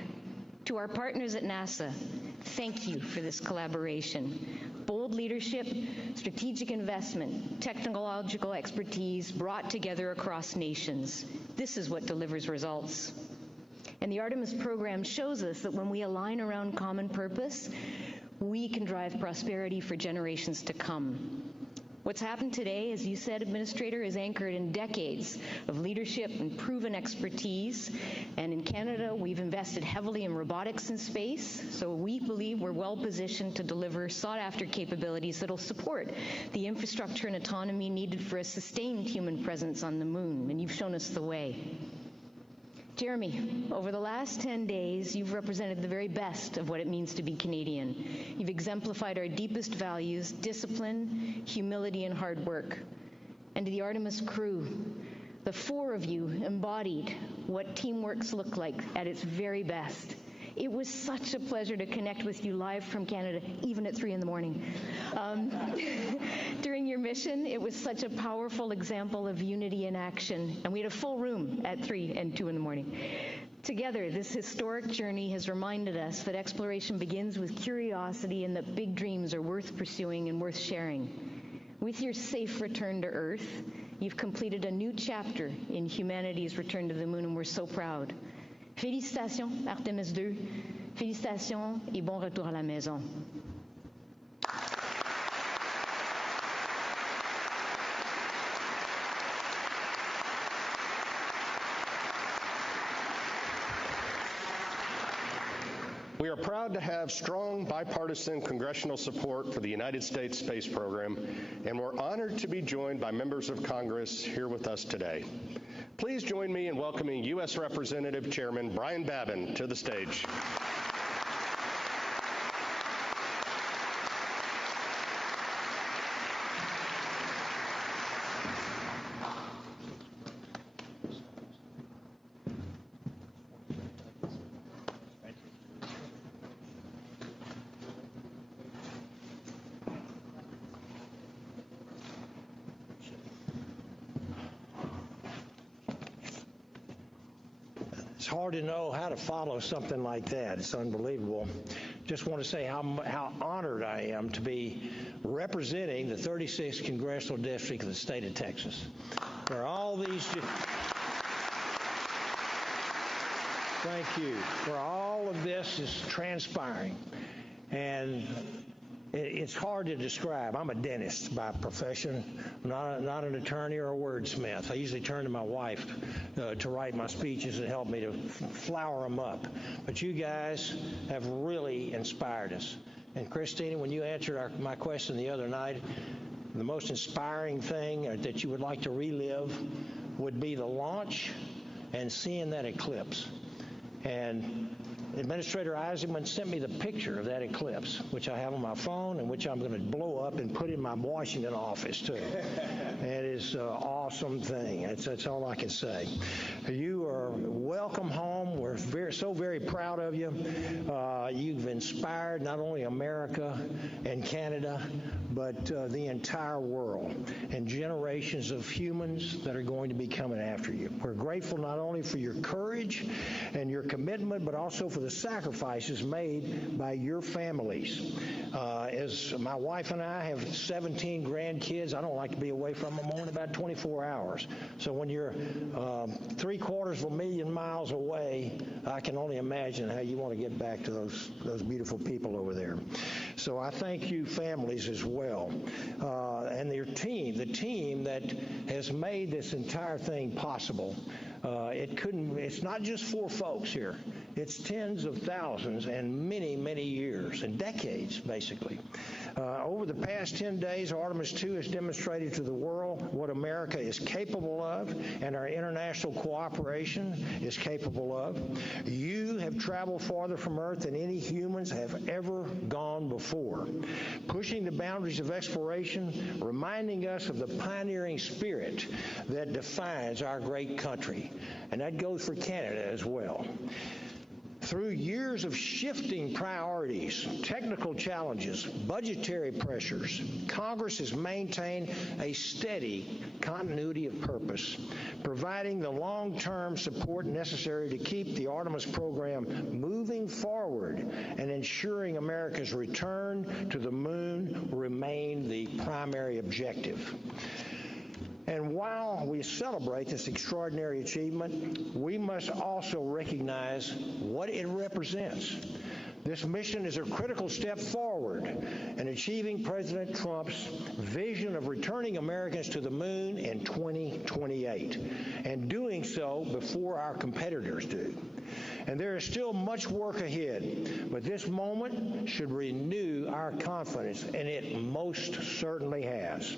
To our partners at NASA, thank you for this collaboration. Bold leadership, strategic investment, technological expertise brought together across nations. This is what delivers results. And the Artemis program shows us that when we align around common purpose, we can drive prosperity for generations to come. What's happened today, as you said, Administrator, is anchored in decades of leadership and proven expertise. And in Canada, we've invested heavily in robotics in space, so we believe we're well positioned to deliver sought-after capabilities that'll support the infrastructure and autonomy needed for a sustained human presence on the moon, and you've shown us the way. Jeremy, over the last 10 days, you've represented the very best of what it means to be Canadian. You've exemplified our deepest values, discipline, humility, and hard work. And to the Artemis crew, the four of you embodied what teamworks look like at its very best. It was such a pleasure to connect with you live from Canada, even at 3 in the morning. During your mission, it was such a powerful example of unity in action, and we had a full room at 3 and 2 in the morning. Together, this historic journey has reminded us that exploration begins with curiosity and that big dreams are worth pursuing and worth sharing. With your safe return to Earth, you've completed a new chapter in humanity's return to the moon, and we're so proud. Félicitations, Artemis II. Félicitations et bon retour à la maison. We are proud to have strong bipartisan congressional support for the United States space program, and we're honored to be joined by members of Congress here with us today. Please join me in welcoming U.S. Representative Chairman Brian Babin to the stage. It's hard to know how to follow something like that. It's unbelievable. Just want to say how honored I am to be representing the 36th Congressional District of the state of Texas, where all these... Thank you. Where all of this is transpiring. And it's hard to describe. I'm a dentist by profession, not an attorney or a wordsmith. I usually turn to my wife to write my speeches and help me to flower them up. But you guys have really inspired us. And Christina, when you answered my question the other night, the most inspiring thing that you would like to relive would be the launch and seeing that eclipse. And Administrator Wiseman sent me the picture of that eclipse, which I have on my phone and which I'm going to blow up and put in my Washington office, too. It is an awesome thing. That's all I can say. You are welcome home. We're so very proud of you. You've inspired not only America and Canada, but the entire world and generations of humans that are going to be coming after you. We're grateful not only for your courage and your commitment, but also for the sacrifices made by your families. As my wife and I have 17 grandkids, I don't like to be away from them more than about 24 hours. So when you're 750,000 miles away, I can only imagine how you want to get back to those beautiful people over there. So I thank you families as well. And your team, the team that has made this entire thing possible. It's not just 4 folks here. It's tens of thousands and many, many years and decades, basically. Over the past 10 days, Artemis 2 has demonstrated to the world what America is capable of and our international cooperation is capable of. You have traveled farther from Earth than any humans have ever gone before, pushing the boundaries of exploration, reminding us of the pioneering spirit that defines our great country. And that goes for Canada as well. Through years of shifting priorities, technical challenges, budgetary pressures, Congress has maintained a steady continuity of purpose, providing the long-term support necessary to keep the Artemis program moving forward and ensuring America's return to the moon remain the primary objective. And while we celebrate this extraordinary achievement, we must also recognize what it represents. This mission is a critical step forward in achieving President Trump's vision of returning Americans to the moon in 2028, and doing so before our competitors do. And there is still much work ahead, but this moment should renew our confidence, and it most certainly has.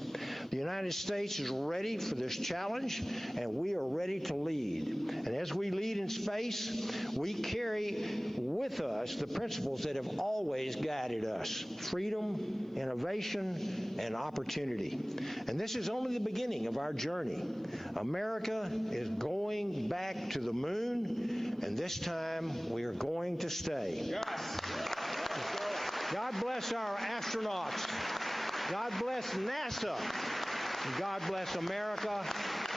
The United States is ready for this challenge, and we are ready to lead. And as we lead in space, we carry with us the principles that have always guided us: freedom, innovation, and opportunity. And this is only the beginning of our journey. America is going back to the moon, and this time we are going to stay. Yes. God bless our astronauts. God bless NASA. And God bless America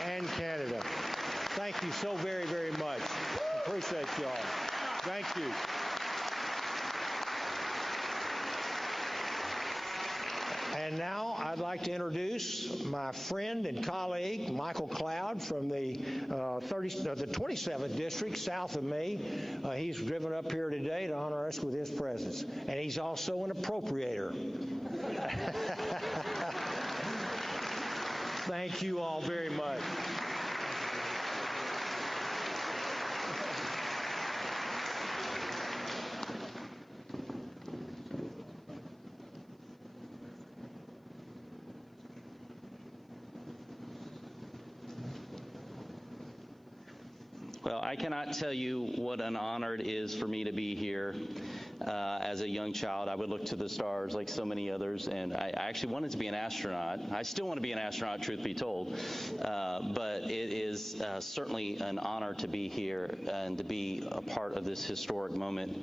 and Canada. Thank you so very, very much. Appreciate you all. Thank you. And now I'd like to introduce my friend and colleague, Michael Cloud, from the 27th District, south of me. He's driven up here today to honor us with his presence. And he's also an appropriator. Thank you all very much. Well, I cannot tell you what an honor it is for me to be here. As a young child, I would look to the stars like so many others, and I actually wanted to be an astronaut. I still want to be an astronaut, truth be told, but it is certainly an honor to be here and to be a part of this historic moment.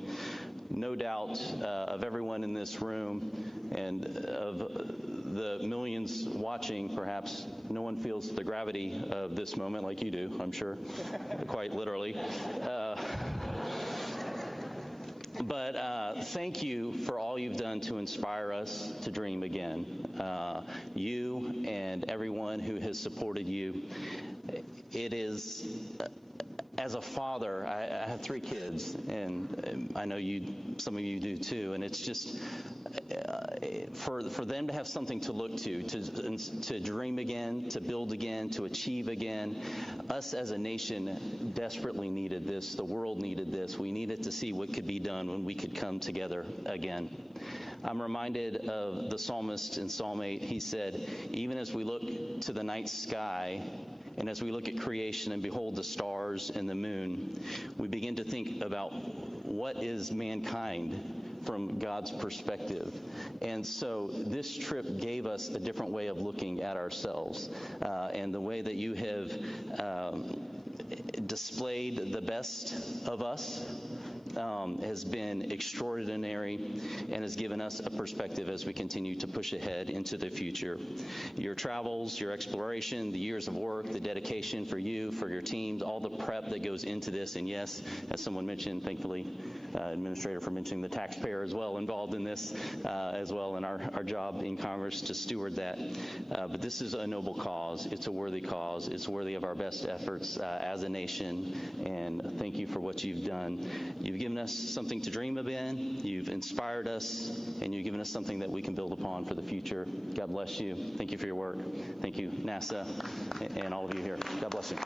No doubt of everyone in this room and of the millions watching, perhaps no one feels the gravity of this moment like you do, I'm sure, quite literally. But thank you for all you've done to inspire us to dream again. You and everyone who has supported you. It is, as a father, I have 3 kids, and I know some of you do too, and it's just, for them to have something to look to dream again, to build again, to achieve again. Us as a nation desperately needed this. The world needed this. We needed to see what could be done when we could come together again. I'm reminded of the psalmist in Psalm 8. He said, even as we look to the night sky, and as we look at creation and behold the stars and the moon, we begin to think about what is mankind from God's perspective. And so this trip gave us a different way of looking at ourselves. And the way that you have displayed the best of us has been extraordinary and has given us a perspective as we continue to push ahead into the future. Your travels, your exploration, the years of work, the dedication for you, for your teams, all the prep that goes into this, and yes, as someone mentioned, thankfully, Administrator for mentioning the taxpayer as well involved in this as well, in our job in Congress to steward that. But this is a noble cause. It's a worthy cause. It's worthy of our best efforts as a nation, and thank you for what you've done. You've given us something to dream of in, you've inspired us, and you've given us something that we can build upon for the future. God bless you. Thank you for your work. Thank you, NASA, and all of you here. God bless you.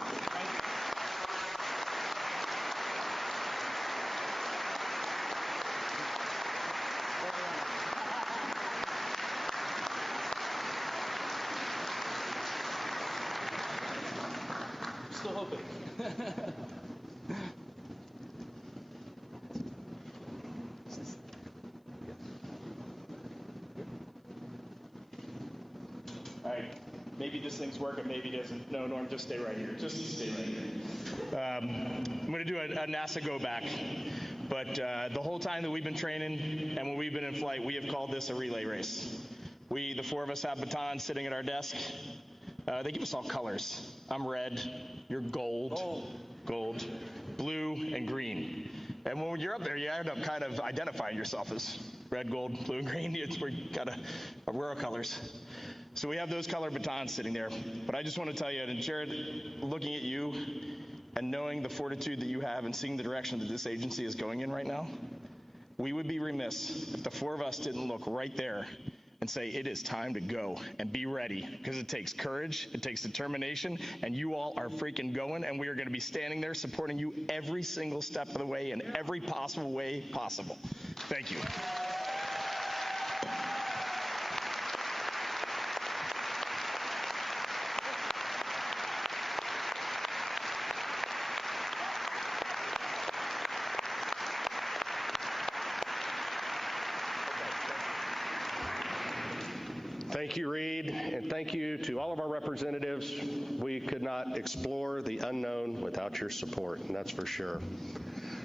Still hoping. All right, maybe this thing's working, maybe it doesn't. No, Norm, just stay right here. Just stay right here. I'm going to do a NASA go back. But the whole time that we've been training and when we've been in flight, we have called this a relay race. We, the 4 of us, have batons sitting at our desk. They give us all colors. I'm red, you're gold, blue, and green. And when you're up there, you end up kind of identifying yourself as red, gold, blue, and green. We're our colors. So we have those color batons sitting there. But I just want to tell you, and Jared, looking at you and knowing the fortitude that you have and seeing the direction that this agency is going in right now, we would be remiss if the 4 of us didn't look right there and say, it is time to go and be ready, because it takes courage, it takes determination, and you all are freaking going, and we are going to be standing there supporting you every single step of the way in every possible way possible. Thank you. Thank you, Reid, and thank you to all of our representatives. We could not explore the unknown without your support, and that's for sure.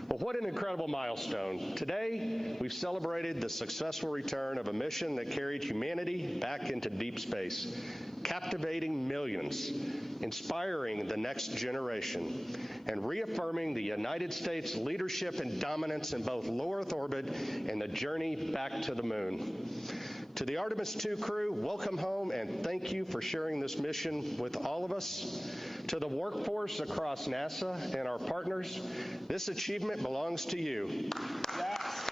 Well, what an incredible milestone. Today, we've celebrated the successful return of a mission that carried humanity back into deep space, captivating millions, inspiring the next generation, and reaffirming the United States' leadership and dominance in both low Earth orbit and the journey back to the moon. To the Artemis II crew, welcome home, and thank you for sharing this mission with all of us. To the workforce across NASA and our partners, this achievement belongs to you. Yes.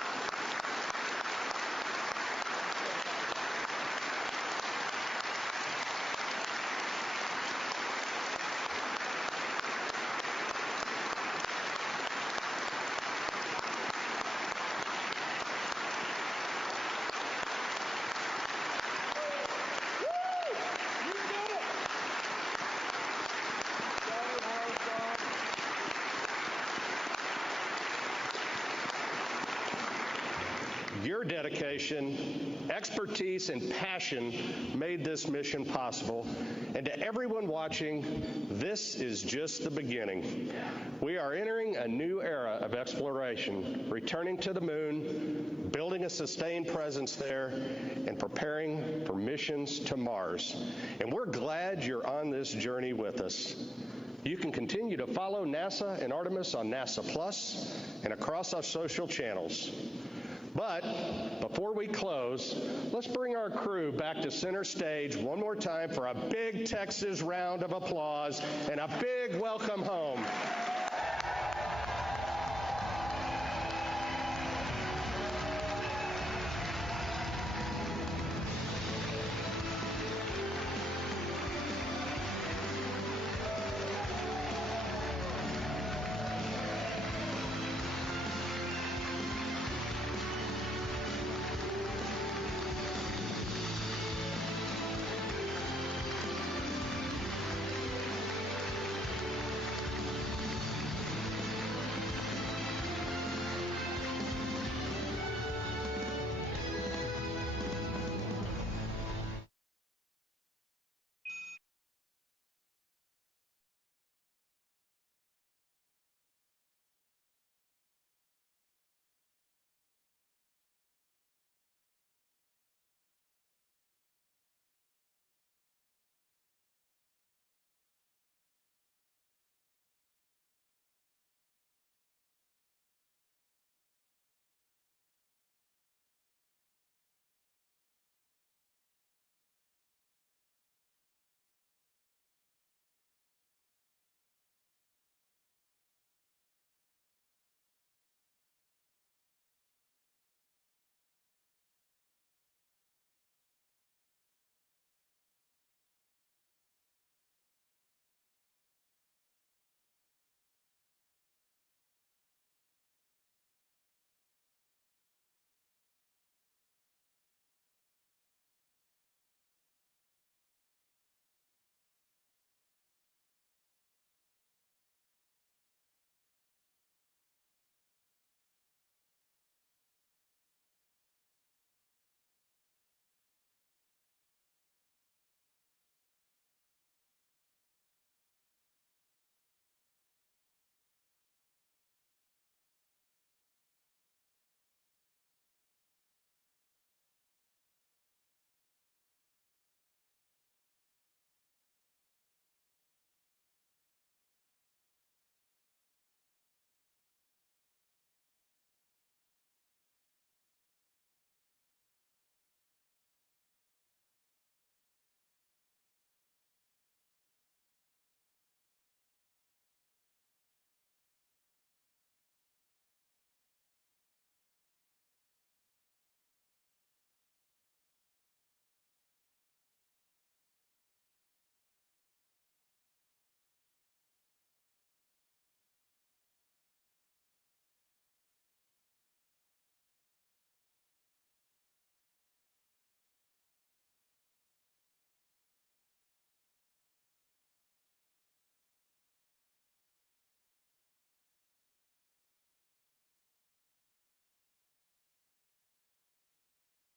Your dedication, expertise, and passion made this mission possible. And to everyone watching, this is just the beginning. We are entering a new era of exploration, returning to the moon, building a sustained presence there, and preparing for missions to Mars. And we're glad you're on this journey with us. You can continue to follow NASA and Artemis on NASA Plus and across our social channels. But before we close, let's bring our crew back to center stage one more time for a big Texas round of applause and a big welcome home.